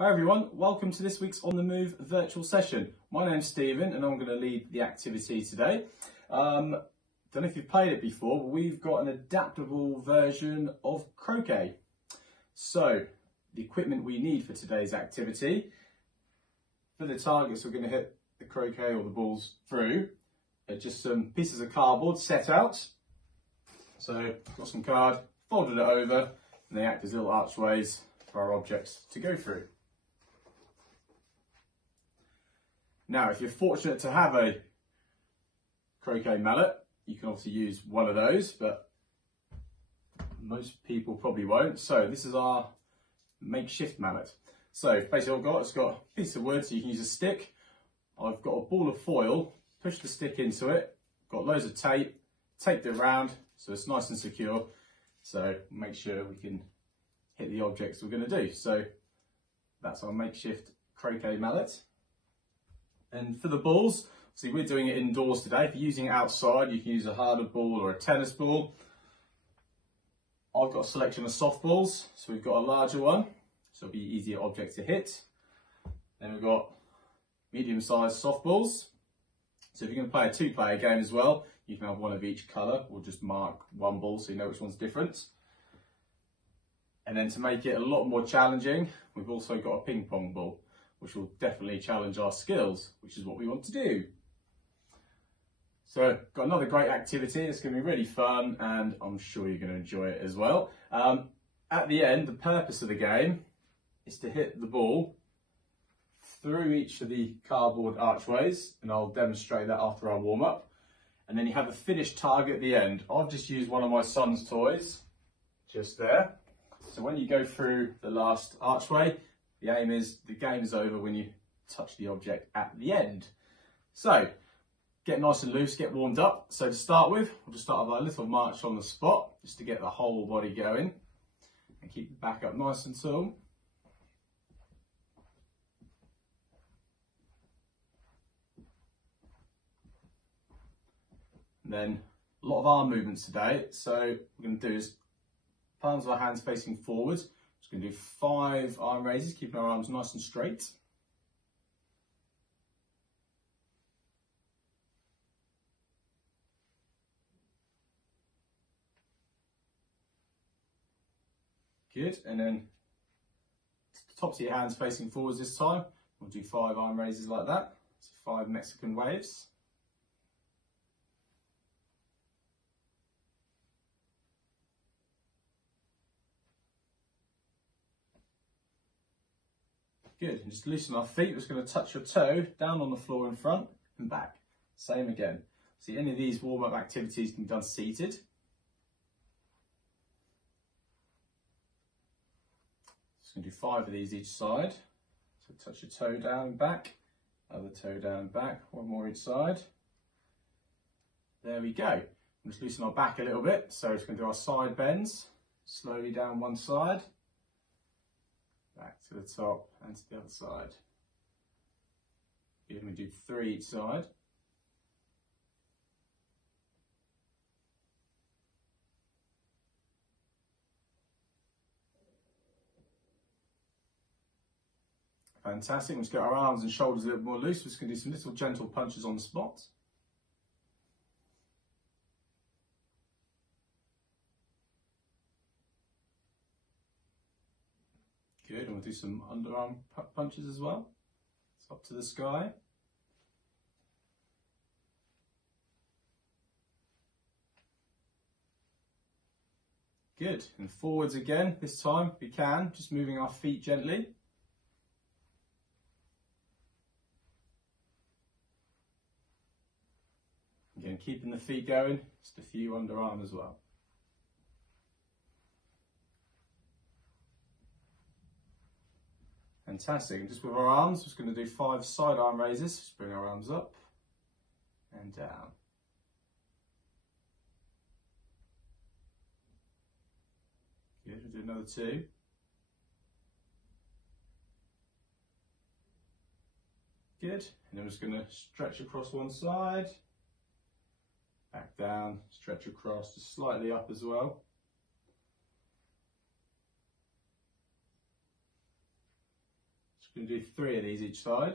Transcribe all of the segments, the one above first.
Hi everyone, welcome to this week's On The Move virtual session. My name's Stephen and I'm going to lead the activity today. Don't know if you've played it before, but we've got an adaptable version of Croquet. So, the equipment we need for today's activity, for the targets we're going to hit the croquet or the balls through, are just some pieces of cardboard set out. So, got some card, folded it over, and they act as little archways for our objects to go through. Now, if you're fortunate to have a croquet mallet, you can obviously use one of those, but most people probably won't. So this is our makeshift mallet. So basically what I've got, it's got a piece of wood, so you can use a stick. I've got a ball of foil, push the stick into it, got loads of tape, taped it around so it's nice and secure. So make sure we can hit the objects we're going to do. So that's our makeshift croquet mallet. And for the balls, see, we're doing it indoors today. If you're using it outside, you can use a harder ball or a tennis ball. I've got a selection of soft balls, so we've got a larger one, so it'll be easier object to hit. Then we've got medium-sized soft balls. So if you're going to play a two-player game as well, you can have one of each colour, or just mark one ball so you know which one's different. And then to make it a lot more challenging, we've also got a ping pong ball, which will definitely challenge our skills, which is what we want to do. So, got another great activity. It's going to be really fun, and I'm sure you're going to enjoy it as well. At the end, the purpose of the game is to hit the ball through each of the cardboard archways, and I'll demonstrate that after our warm-up. And then you have a finished target at the end. I've just used one of my son's toys, just there. So when you go through the last archway, the aim is the game is over when you touch the object at the end. So, get nice and loose, get warmed up. So to start with, we'll just start with a little march on the spot, just to get the whole body going. And keep the back up nice and tall. And then a lot of arm movements today. So what we're going to do is palms of our hands facing forwards. Just going to do 5 arm raises, keeping our arms nice and straight. Good, and then tops of your hands facing forwards this time. We'll do 5 arm raises like that. So 5 Mexican waves. Good, and just loosen our feet. We're just going to touch your toe down on the floor in front and back. Same again. See, any of these warm-up activities can be done seated. Just going to do 5 of these each side. So touch your toe down and back, other toe down and back, 1 more each side. There we go. We'll just loosen our back a little bit. So we're just going to do our side bends, slowly down one side. Back to the top and to the other side. Good, we do 3 each side. Fantastic. Let's get our arms and shoulders a little more loose. We're just going to do some little gentle punches on the spot. Good, and we'll do some underarm punches as well. It's up to the sky. Good, and forwards again, this time we can, just moving our feet gently. Again, keeping the feet going, just a few underarm as well. Fantastic, and just with our arms, just going to do 5 side arm raises. Just bring our arms up and down. Good, we'll do another 2. Good, and then we're just going to stretch across one side, back down, stretch across, just slightly up as well. Just going to do 3 of these each side.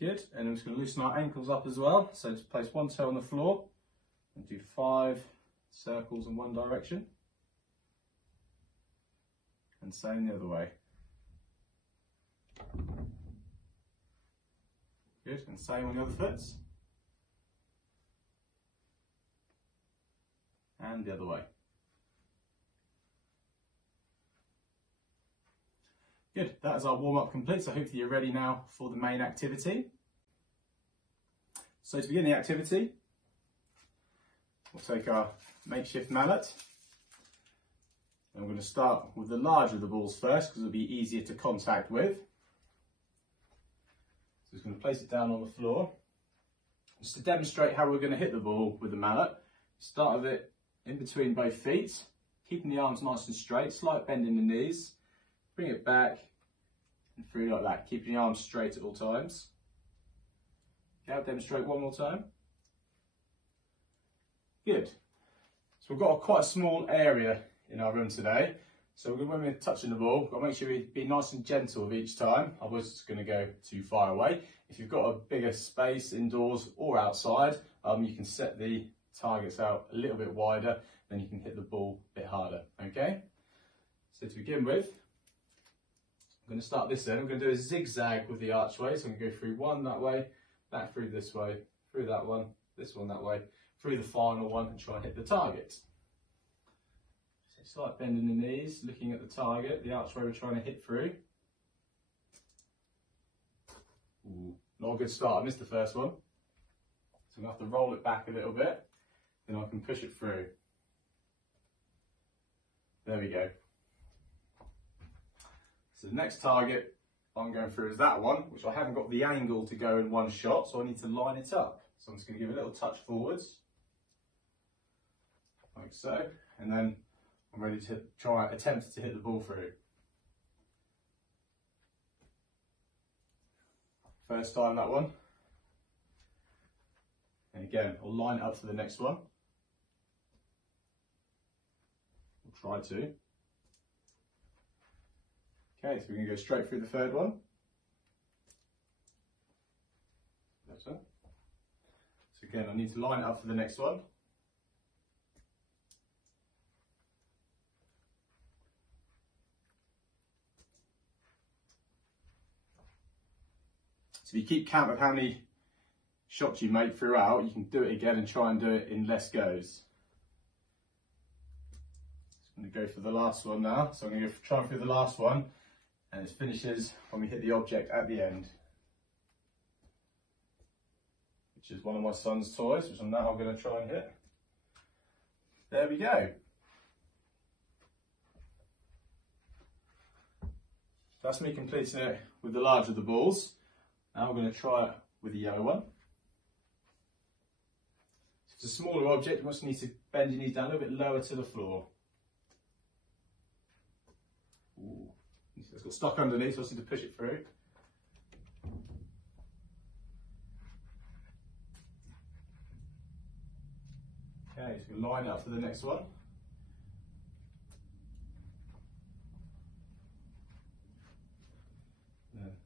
Good, and I'm just going to loosen our ankles up as well. So just place one toe on the floor and do 5 circles in one direction. And same the other way. Good, and same on the other foot. And the other way. Good, that is our warm-up complete, so hopefully you're ready now for the main activity. So to begin the activity, we'll take our makeshift mallet. I'm going to start with the larger of the balls first because it'll be easier to contact with. So just going to place it down on the floor. Just to demonstrate how we're going to hit the ball with the mallet, start with it in between both feet, keeping the arms nice and straight, slight bend in the knees, bring it back and through like that, keeping the arms straight at all times. Okay, I'll demonstrate one more time. Good. So we've got quite a small area in our room today, so when we're touching the ball, we've got to make sure we be nice and gentle with each time, otherwise it's going to go too far away. If you've got a bigger space indoors or outside, you can set the targets out a little bit wider, then you can hit the ball a bit harder. Okay, so to begin with, I'm going to start this end. I'm going to do a zigzag with the archway, so I'm going to go through one that way, back through this way, through that one, this one that way, through the final one, and try and hit the target. So slight bend in the knees, looking at the target, the archway we're trying to hit through. Ooh, not a good start, I missed the first one. So I'm going to have to roll it back a little bit, then I can push it through. There we go. So the next target I'm going through is that one, which I haven't got the angle to go in one shot, so I need to line it up. So I'm just going to give a little touch forwards, like so, and then I'm ready to attempt to hit the ball through. First time that one. And again, I'll line it up for the next one. We'll try to. Okay, so we're going to go straight through the third one. Better. So again, I need to line it up for the next one. So if you keep count of how many shots you make throughout, you can do it again and try and do it in less goes. I'm going to go for the last one now. So I'm going to try through the last one, and it finishes when we hit the object at the end, which is one of my son's toys, which I'm now going to try and hit. There we go. That's me completing it with the larger of the balls. Now I'm going to try it with the yellow one. If it's a smaller object, you must need to bend your knees down a little bit lower to the floor. Ooh. It's got stuck underneath, so I just need to push it through. Okay, so we'll line it up for the next one.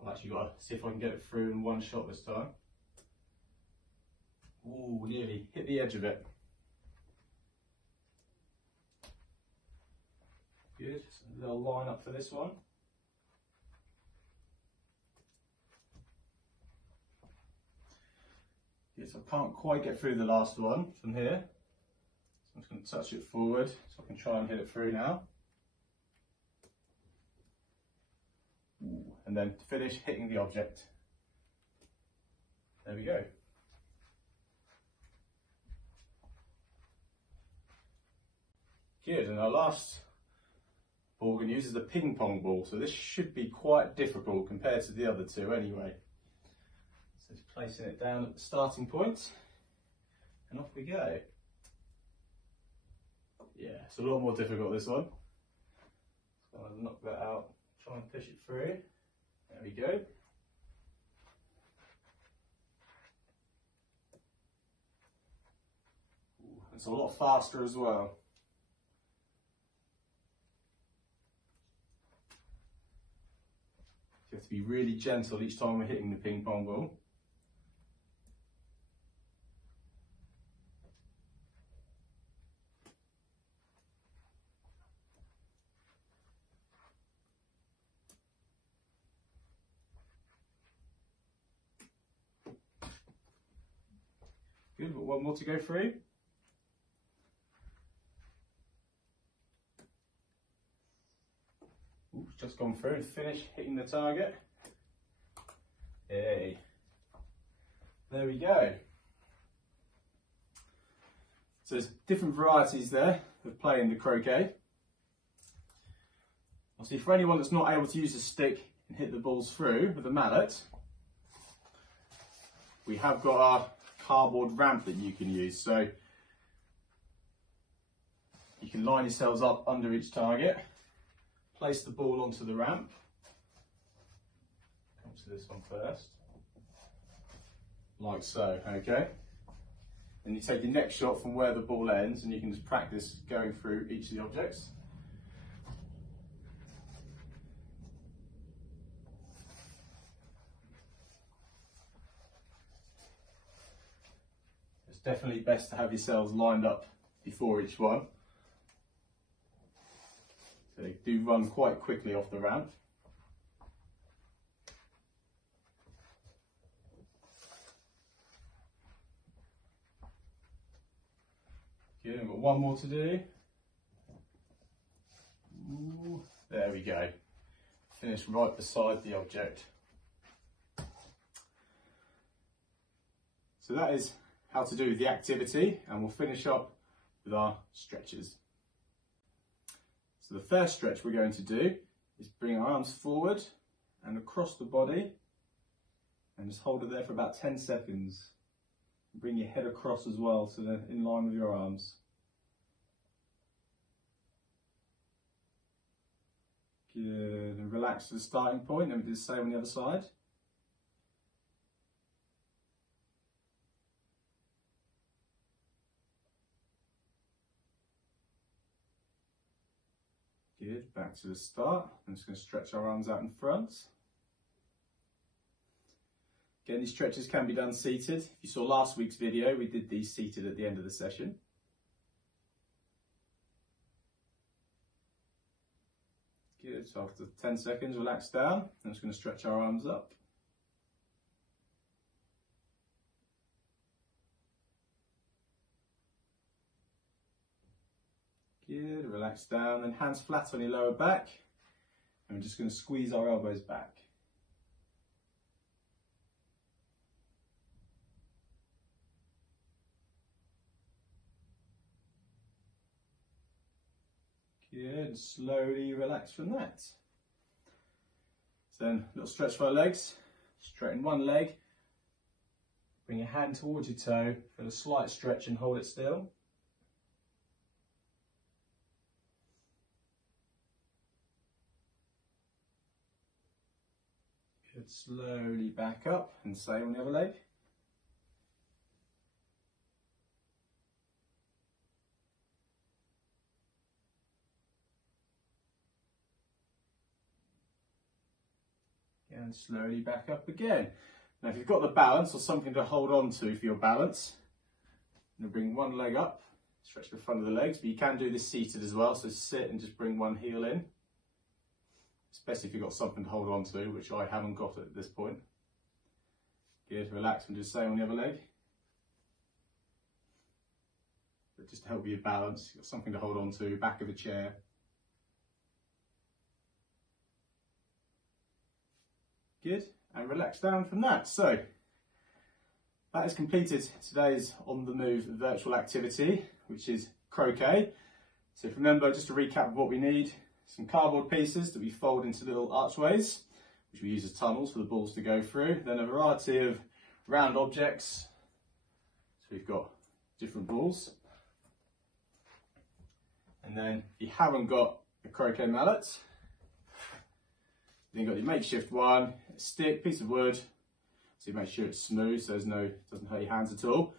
I've actually got to see if I can get it through in one shot this time. Ooh, nearly hit the edge of it. Good, so a little line up for this one. Yes, I can't quite get through the last one from here. So I'm just going to touch it forward so I can try and hit it through now. Ooh, and then to finish, hitting the object. There we go. Good, and our last ball we're going to use is the ping pong ball. So this should be quite difficult compared to the other two anyway. So just placing it down at the starting point, and off we go. Yeah, it's a lot more difficult this one. So I'll knock that out, try and push it through. There we go. Ooh, it's a lot faster as well. to be really gentle each time we're hitting the ping pong ball. Good, but one more to go through. Ooh, just gone through and finished hitting the target. Hey, there we go. So there's different varieties there of playing the croquet. Obviously, for anyone that's not able to use a stick and hit the balls through with a mallet, we have got our cardboard ramp that you can use. So you can line yourselves up under each target, place the ball onto the ramp. Come to this one first, like so, okay? And you take your next shot from where the ball ends, and you can just practice going through each of the objects. It's definitely best to have yourselves lined up before each one. So they do run quite quickly off the ramp. Good, we've got one more to do. Ooh, there we go. Finish right beside the object. So that is how to do the activity, and we'll finish up with our stretches. So the first stretch we're going to do is bring our arms forward and across the body and just hold it there for about 10 seconds. Bring your head across as well so they're in line with your arms. Good, and relax to the starting point, and we do the same on the other side. Good, back to the start. I'm just going to stretch our arms out in front. Again, these stretches can be done seated. If you saw last week's video, we did these seated at the end of the session. Good, so after 10 seconds, relax down. I'm just going to stretch our arms up. Good, relax down, then hands flat on your lower back. And we're just going to squeeze our elbows back. Good, slowly relax from that. So then, a little stretch for our legs. Straighten one leg. Bring your hand towards your toe, feel a slight stretch and hold it still. Good, slowly back up and same on the other leg. And slowly back up again. Now if you've got the balance or something to hold on to for your balance, you'll bring one leg up, stretch the front of the legs, but you can do this seated as well, so sit and just bring one heel in. Especially if you've got something to hold on to, which I haven't got at this point. Good, relax and do the same on the other leg. But just to help you balance, you've got something to hold on to, back of a chair. Good, and relax down from that. So, that has completed today's On The Move virtual activity, which is croquet. So if you remember, just to recap what we need, some cardboard pieces that we fold into little archways, which we use as tunnels for the balls to go through. Then a variety of round objects. So we've got different balls. And then if you haven't got a croquet mallet, then you've got your makeshift one, a stick, piece of wood, so you make sure it's smooth so doesn't hurt your hands at all.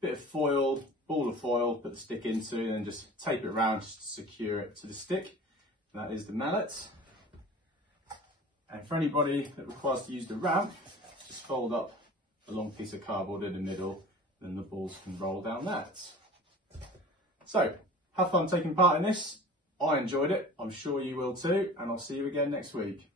Bit of foil, ball of foil, put the stick into, and then just tape it around just to secure it to the stick. That is the mallet. And for anybody that requires to use the ramp, just fold up a long piece of cardboard in the middle, then the balls can roll down that. So, have fun taking part in this. I enjoyed it, I'm sure you will too, and I'll see you again next week.